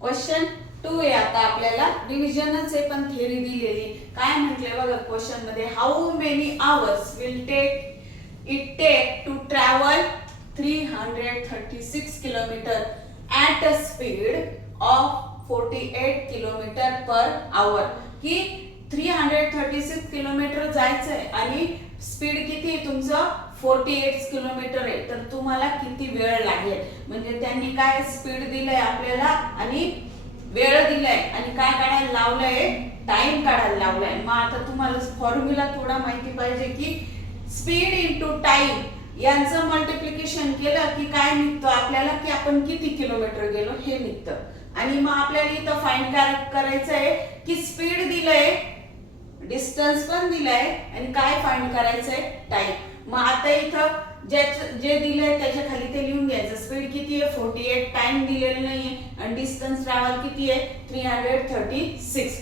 Question 2 आहे आता आपल्याला डिव्हिजनच आहे पण थेअरी दिलेली. काय म्हटले बघा क्वेश्चन मध्ये, how many hours will take to travel 336 kilometre at a speed of 48 kilometre per hour. की 336 किलोमीटर जायचंय आणि स्पीड किती आहे तुमचं 48 किलोमीटर आहे, तर तुम्हाला किती वेळ लागेल. म्हणजे त्यांनी काय स्पीड दिलंय आपल्याला आणि वेळ दिलाय आणि काय काढायला लावलंय, टाइम काढायला लावलाय. मग आता तुम्हाला फॉर्म्युला थोडा माहिती पाहिजे की स्पीड इनटू टाइम यांचं मल्टिप्लिकेशन केलं की काय निघतं आपल्याला, की आपण किती किलोमीटर गेलो हे निघतं. आणि मग आपल्याला इथं फाइंड करायचं आहे की स्पीड दिलंय, डिस्टन्स पण दिलाय आणि काय फाइंड करायचंय, टाइम. मग आता इथं जे दिलंय त्याच्या खाली ते लिहून घ्यायचं. स्पीड किती आहे 48, टाइम दिलेलं नाहीये आणि डिस्टन्स ट्रॅव्हल किती आहे 336.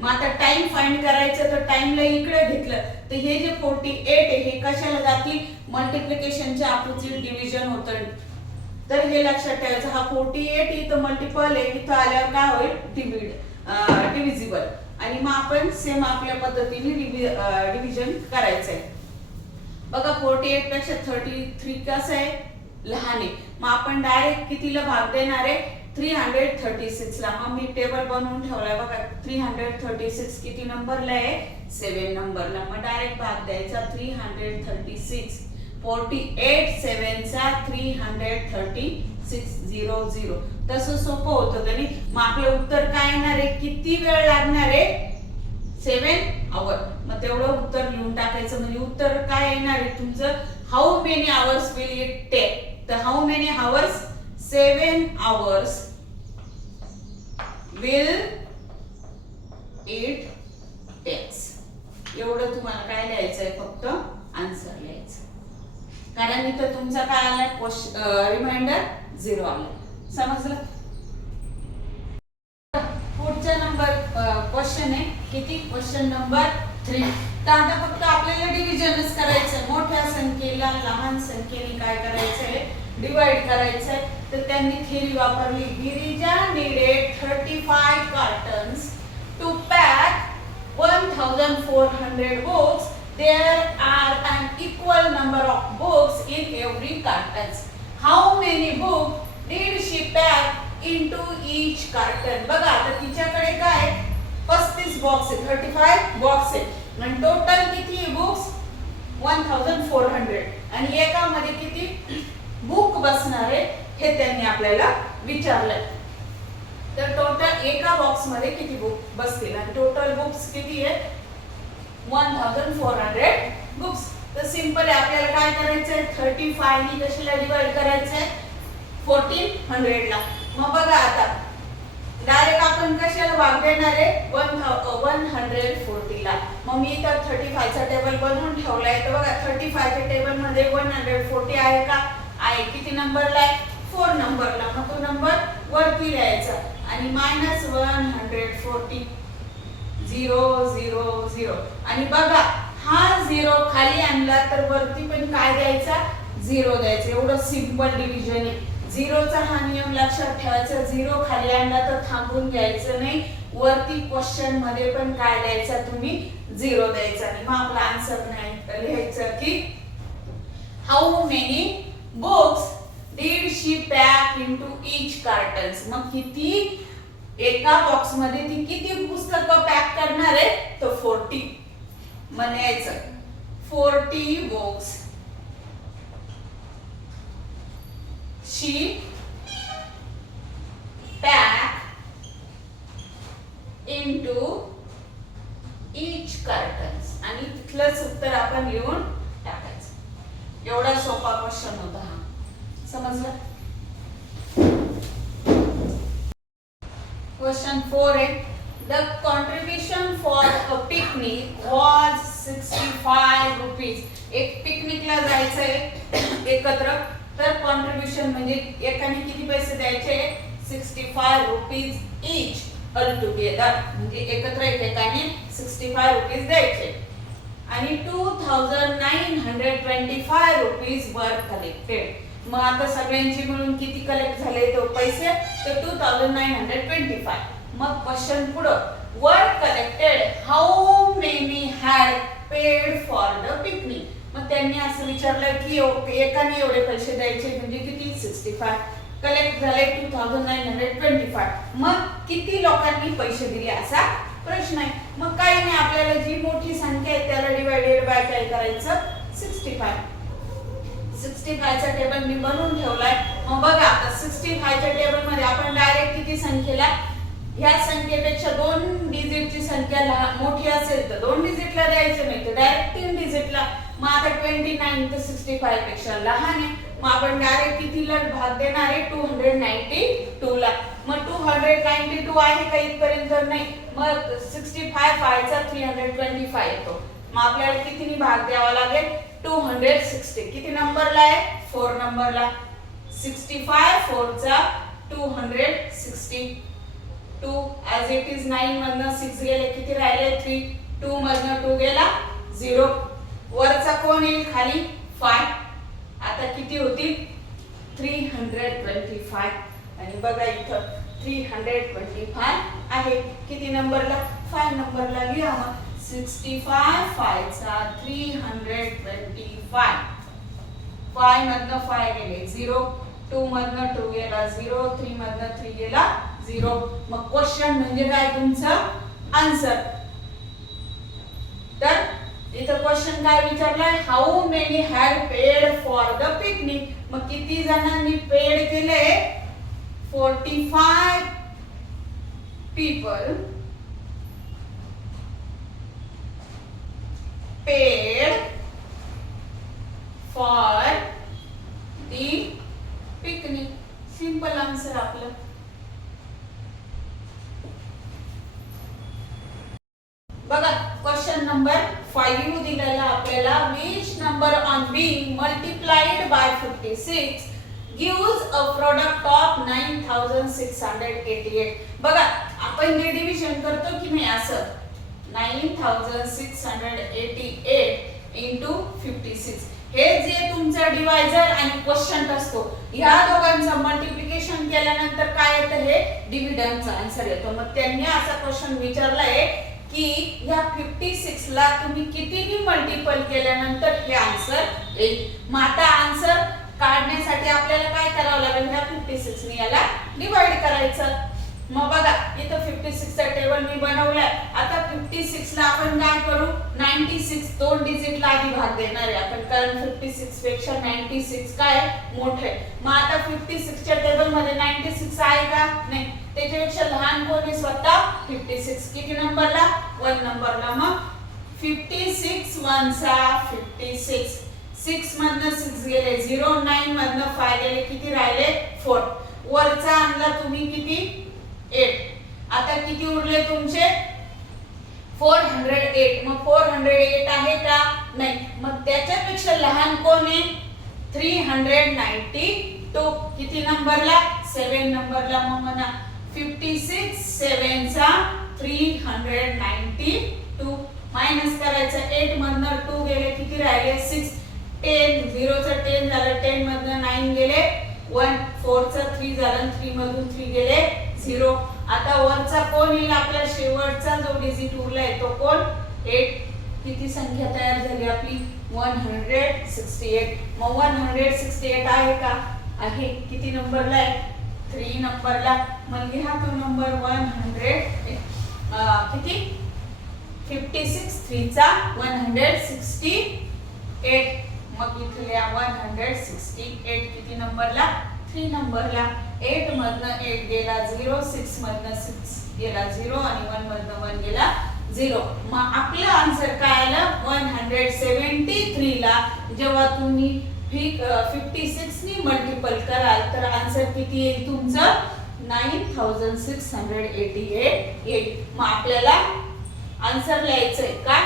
मग आता टाइम फाइंड करायचं तर टाइमला इकडे घेतलं तर हे जे 48 आहे हे कशाला जातील, मल्टिप्लिकेशनच्या अपोजिट डिव्हिजन होतं. तर हे लक्षात ठेवायचं, हा 48 इथं मल्टिपल आहे, इथं आल्यावर काय होईल डिव्हिजिबल. आणि मग आपण सेम आपल्या पद्धतीने डिव्हिजन करायचंय. बघा 48 पेक्षा 33 कसं आहे, लहान आहे. मग आपण डायरेक्ट कितीला भाग देणार आहे 336 ला. मग मी टेबल बनवून ठेवलाय बघा. 336 किती नंबरला आहे 7 नंबरला. मग डायरेक्ट भाग द्यायचा 336. 48 7 चा 336 0 तसं सोपं होतं का नाही. मग आपलं उत्तर काय येणार आहे, किती वेळ लागणार आहे 7 आवर. मग तेवढं उत्तर लिहून टाकायचं. म्हणजे उत्तर काय येणार आहे तुमचं, how many hours will it take. तर how many hours 7 hours will it takes. एवढं तुम्हाला काय लिहायचंय, फक्त आन्सर लिहायचं. कारण इथं तुमचा काय आला रिमाइंडर 0 आला. समजलं. पुढचा नंबर क्वेश्चन आहे किती, क्वेश्चन नंबर 3. तर आता फक्त आपल्याला डिव्हिजनच करायचं. मोठ्या संख्येला लहान संख्येने काय करायचंय, डिवाइड करायचंय. तर त्यांनी थेरी वापरली. Girija needed 35 cartons to pack 1400 books. There are an equal number of books in every cartons. How many books did she pack into each carton? बघा आता तिच्याकडे काय 35 बॉक्स आहे, 35 बॉक्स आहे आणि टोटल किती आहे बुक्स 1400 आणि एकामध्ये किती बुक बसणार आहे हे त्यांनी आपल्याला विचारलंय. तर टोटल एका बॉक्स मध्ये किती बुक बसतील आणि टोटल बुक्स किती आहे 1400 बुक्स. तर सिंपल आहे, आपल्याला काय करायचंय 35 नी कशाला डिवाइड करायचंय 1400 ला. मग बघा आता डायरेक्ट आपण कशाला भाग देणार आहे 140 ला. मग मी इथं 35 चा टेबल बनवून ठेवलाय. तर बघा 35 च्या टेबल मध्ये 140 आहे का, आहे. किती नंबरला आहे 4 नंबरला. मग तो नंबर वरती लिहायचा आणि -140 0 0 0. आणि बघा हा 0 खाली आणला तर वरती पण काय द्यायचा 0 द्यायचा. एवढं सिंपल डिव्हिजन आहे. 0चा हा नियम लक्षात ठेवायचा. 0 खाली आणला तर थांबून घ्यायचं नाही, वरती क्वेश्चन मध्ये पण काय द्यायचा तुम्ही 0 द्यायचा. आणि मग आपला आन्सर नाही लिहायचं की how many books did she pack into each cottons. मग किती एका बॉक्स मध्ये ती किती पुस्तकं पॅक करणार आहे तर 40. म्हणायचं 40 books she pack into each cartons. आणि तिथलंच उत्तर आपण लिहून टाकायचं. एवढा सोपा क्वेश्चन होता हा. समजलं. क्वेश्चन 4 आहे, the contribution for a picnic was 65 rupees. एक पिकनिकला जायचंय एकत्र, तर कॉन्ट्रीब्युशन म्हणजे एकाने किती पैसे द्यायचे 65 रुपीज ईच ऑल टुगेदर. म्हणजे एकत्र एकेकाने 65 रुपीज द्यायचे. आणि 2925 रुपीज वर कलेक्टेड. मग आता सगळ्यांची मिळून किती कलेक्ट झाले तो पैसे, तर 2925. मग क्वेश्चन पुढं, वर collected how many had paid for the picnic. मग त्यांनी असं विचारलं की एकाने एवढे पैसे द्यायचे म्हणजे किती, 65. कलेक्ट झाले 2925. मग किती लोकांनी पैसे दिले असा प्रश्न आहे. मग काही नाही, आपल्याला जी मोठी संख्या आहे त्याला डिवाइडेड बाय काय करायचं, 65. 65 चा टेबल मी बनवून ठेवलाय. मग बघा आता 65 च्या टेबल मध्ये आपण डायरेक्ट किती संख्येला, ह्या संख्येपेक्षा 2 डिजिटची संख्या मोठी असेल तर 2 डिजिटला द्यायचं, नाही तर डायरेक्ट 3 डिजिटला. मग आता 29 तर 65 पेक्षा लहान आहे, मग आपण डायरेक्ट कितीला भाग देणार आहे, 292 ला. मग 292 आहे का इथपर्यंत, नाही. मग 65 चा 325 येतो. मग आपल्याला कितीनी भाग द्यावा लागेल, 260. किती नंबरला आहे, 4 नंबरला. 65 4 चा 260. 2 ऍज इट इज 9 मधनं 6 गेले, किती राहिले, 3. 2 मधनं 2 गेला 0. वरचा कोण येईल, खाली 5. आता किती होतील, 325. आणि बघा इथं 325 आहे. किती नंबरला, 5 नंबरला लिहा. मग 65 5 चा 325. 5 मधनं 5 गेले 0. 2 मधनं 2 गेला 0. 3 मधनं 3 गेला 0. मग क्वेश्चन म्हणजे काय, तुमचं आन्सर. तर इथं क्वेश्चन काय विचारलाय, how many had paid for the picnic. मग किती जणांनी पेड केले, 45 people paid for the picnic. Simple answer आपलं. बघा क्वेश्चन नंबर 5 दिलेला आपल्याला, which number on being multiplied by 56 gives a product of 9688. बघा आपण जे डिव्हिजन करतो की नाही असं, 9688 into 56. हे जे तुमचा डिवायझर आणि क्वोशंट असतो, या दोघांचं मल्टिप्लिकेशन केल्यानंतर काय येतं, हे डिव्हिडंडचा आन्सर येतो. मग त्यांनी असा क्वेश्चन विचारलाय की या 56 ला तुम्ही कितीनी मल्टिपल केल्यानंतर हे आन्सर येईल. मग आता आन्सर काढण्यासाठी आपल्याला काय करावं लागेल, ह्या 56 ने याला डिवाइड करायचं. मग बघा इथं 56 चा टेबल मी बनवलाय. आता 56 ला आपण काय करू, 96 2 डिजिटला आधी भाग देणार आहे आपण, कारण 56 पेक्षा 96 काय मोठे. मग आता 56 च्या टेबल मध्ये 96 आहे का, नाही. त्याच्यापेक्षा लहान कोण आहे, स्वतः 56. किती नंबरला, 1 नंबरला. मग 56 1 चा 56. 6 मधनं 6 गेले 0. 9 मधनं 5 गेले, किती राहिले, 4. वरचा आणला तुम्ही किती, 8. आता किती उरले तुमचे, 408. मग 408 आहे का, नाही. मग त्याच्यापेक्षा लहान कोण आहे, 392. किती नंबरला, 7 नंबरला. मग म्हणा 56 7 चा 392. मायनस करायचं, 8 मधनं 2 गेले, किती राहिले, 6. 10 0 चा 10 झालं, 10 मधनं 9 गेले 1. 4 चा 3 झालं, 3 मधून 3 गेले 0. आता वरचा कोण येईल, आपला शेवटचा जो डिजिट उरलाय तो कोण, 8. किती संख्या तयार झाली आपली, 168. मग 168 आहे का, आहे. किती नंबरला आहे, 3 नंबरला. मग लिहा तो नंबर 100. किती, 56 3 चा 168. मग इथे लिहा 168. किती नंबरला, 3 नंबरला. 8 मधनं 8 गेला 0. 6 मधनं 6 गेला 0 आणि 1 मधनं 1 गेला 0. मग आपलं आन्सर काय आलं, 173 ला जेव्हा तुम्ही 56 नी मल्टिपल कराल तर आन्सर किती येईल तुमचं, 9688 येईल. मग आपल्याला आन्सर लिहायचंय का,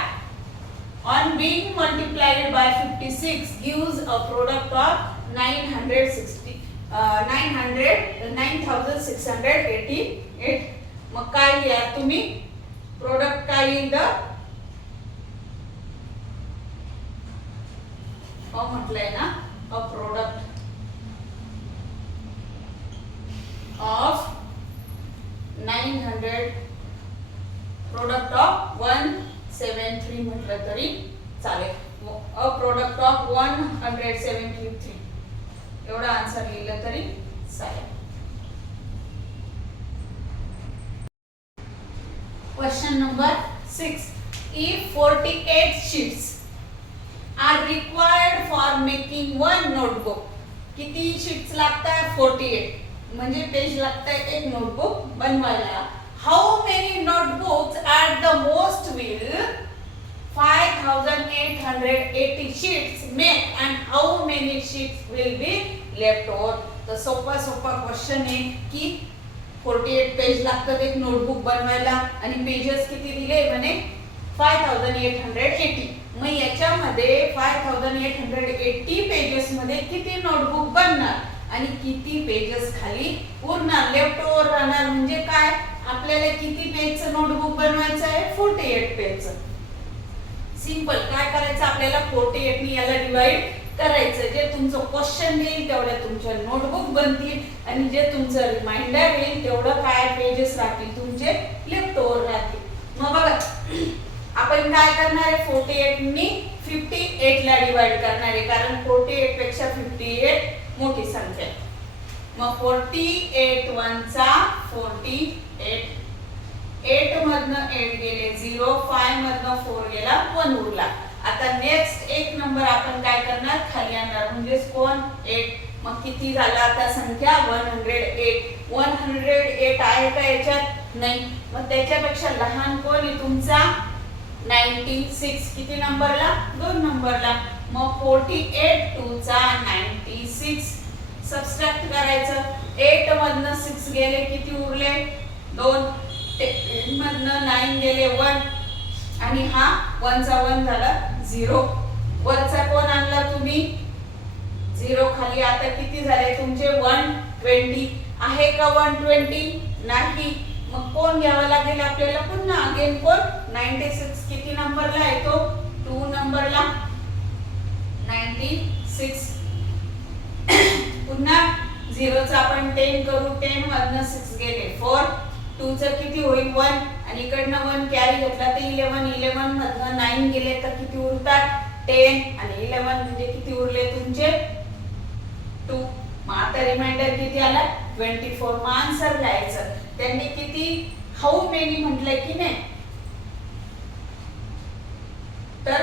on being multiplied by 56 gives a product of 9688. मग काय लिहा तुम्ही, प्रोडक्ट काय येईल, म्हटलंय ना, अ प्रोडक्ट 173 म्हटलं तरी चालेल. अ प्रोडक्ट ऑफ 173 एवढा आन्सर लिहिलं तरी चालेल. Question number 6. If 48 sheets are required for making one notebook, किती शीट्स लागतात? 48 म्हणजे पेज लागतात एक नोटबुक बनवायला. How many notebooks at the most will 5880 sheets make and how many sheets will be left over? तर सोपा क्वेश्चन आहे की 48 पेज लागतात एक नोटबुक बनवायला आणि पेजेस किती दिले म्हणे 5880. मग याच्यामध्ये 5880 पेजेस मध्ये किती नोटबुक बनणार आणि किती पेजेस खाली उरणार, लेफ्ट ओव्हर राहणार. म्हणजे काय, आपल्याला किती पेजचं नोटबुक बनवायचं आहे? 48 पेजचं. सिंपल काय करायचं, आपल्याला 48 ने याला डिवाइड करायचं. जे तुमचं क्वेश्चन देईल तेवढ्या तुमच्या नोटबुक बनतील आणि जे तुमचं रिमाइंडर येईल तेवढं काय पेजेस राहतील तुमचे लेफ्ट ओव्हर राहतील. मग बघा आपण काय करणार आहे, 48 नी 58 ला डिवाइड करणार आहे कारण 48 पेक्षा 58 मोठी संख्या आहे. मग 48 1 48, 8 मधनं 8 गेले 0, 5 मधनं 4 गेला 1 उरला. आता नेक्स्ट एक नंबर आपण काय करणार, खाली आणणार म्हणजे कोण 8. मग किती झाला आता संख्या 108. 108 आहे का याच्यात? नाही. मग त्याच्यापेक्षा लहान कोण आहे तुमचा 96. किती नंबरला? 2 नंबरला. मग 48 2 96 सबट्रॅक्ट करायचं. 8 मधनं 6 गेले किती उरले 2. 8 मधनं 9 गेले 1 आणि हा 1 चा 1 झाला 0. वरचा कोण आणला तुम्ही 0 खाली. आता किती झाले तुमचे 120. आहे का 120? नाही. मग कोण घ्यावा लागेल आपल्याला पुन्हा अगेन कोण 96. किती नंबरला आहे तो 2 नंबरला 96. पुन्हा 0 चा आपण 10 करू. 10 मधनं 6 गेले 4. 2 चा किती होईल 1 आणि इकडनं 1 कॅरी घेतला तर 11. 11 मधनं 9 गेले तर किती उरतात 10 आणि 11 म्हणजे किती उरले तुमचे 2. मग आता रिमाइंडर किती आला 24. मग आन्सर लिहायचं. त्यांनी किती हाऊ मेनी म्हटलंय की नाही, तर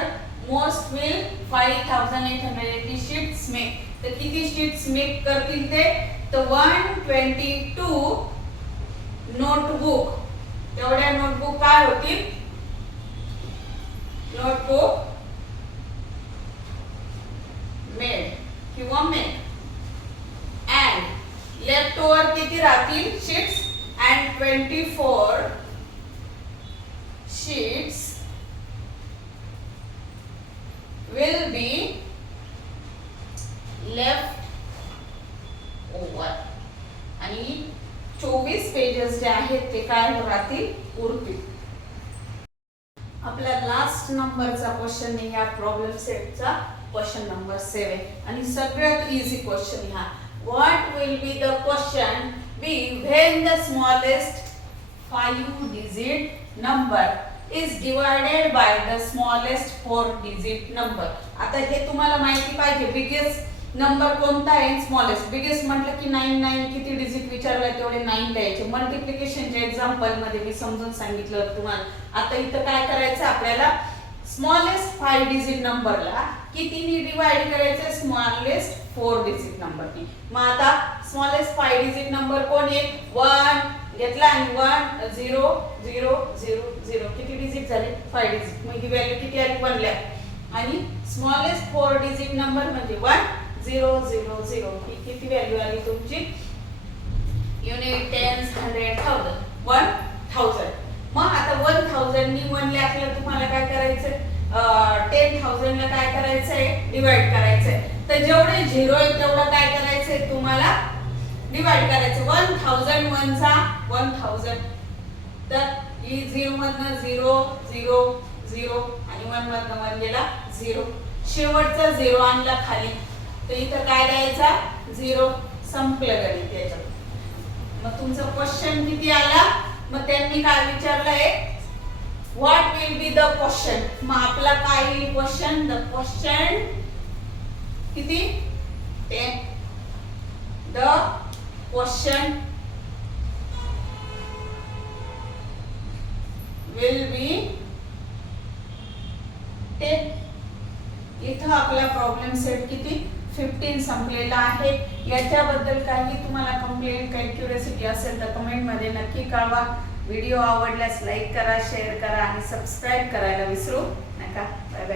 मोस्ट विल 5880 शीट्स मेक. तर किती शीट्स मेक करतील ते, तर 122 नोटबुक. तेवढ्या नोटबुक काय होतील, नोटबुक मेड किंवा मेक. अँड लेफ्ट ओव्हर किती राहतील sheets, and 24 sheets will be left over. आणि 24 पेजेस जे आहेत ते काय राहतील उरतील. आपला लास्ट नंबरचा क्वेश्चन आहे या प्रॉब्लेम सेटचा क्वेश्चन नंबर 7 आणि सगळ्यात इझी क्वेश्चन हा. What will be the question be when the smallest 5-digit number is divided by the smallest 4-digit number? आता हे तुम्हाला माहिती पाहिजे बिगेस्ट नंबर कोणता आहे, स्मॉलेस्ट. बिगेस्ट म्हटलं की 9 किती डिजिट विचारलं तेवढे 9 द्यायचे. मल्टिप्लिकेशनच्या एक्झाम्पल मध्ये मी समजून सांगितलं तुम्हाला. आता इथं काय करायचं आपल्याला, स्मॉलेस्ट 5 डिजिट नंबरला कितीनी डिवाइड करायचं, स्मॉलेस्ट 4 डिजिट नंबरनी. मग आता स्मॉलेस्ट 5 डिजिट नंबर कोण आहे 1 घेतला आणि 1 0 0 0 0 किती डिजिट झाले 5 डिजिट. मग ही व्हॅल्यू किती आली 1 ला. आणि स्मॉलेस्ट 4 डिजिट नंबर म्हणजे 1 0 0 0 ही किती व्हॅल्यू आली तुमची युनिट टेन्स 100 1000 1000. मग आता 1000 नी 1 लाखला तुम्हाला काय करायचं 10,000 ला काय करायचंय डिवाइड करायचंय. तर जेवढे झिरो आहे तेवढं काय करायचंय तुम्हाला डिवाइड करायचं. 1000 1 चा 1000. तर ही 0 मधनं 0 0 0 आणि 1 मधनं 1 गेला 0. शेवटचा 0 आणला खाली तर इथं काय द्यायचा 0. संपलं गणित याच्यात. मग तुमचा क्वेश्चन किती आला, मग त्यांनी काय विचारलंय what will be the question? मग आपला काय येईल क्वेश्चन? द क्वेश्चन किती 10. The question will be 10. इथं आपला प्रॉब्लेम सेट किती 15 संपलेला आहे. याच्याबद्दल काही तुम्हाला कंप्लेंट काही क्युरियोसिटी असेल तर कमेंट मध्ये नक्की कळवा. व्हिडिओ आवडल्यास लाईक करा, शेअर करा आणि सबस्क्राईब करायला विसरू नका. Bye bye.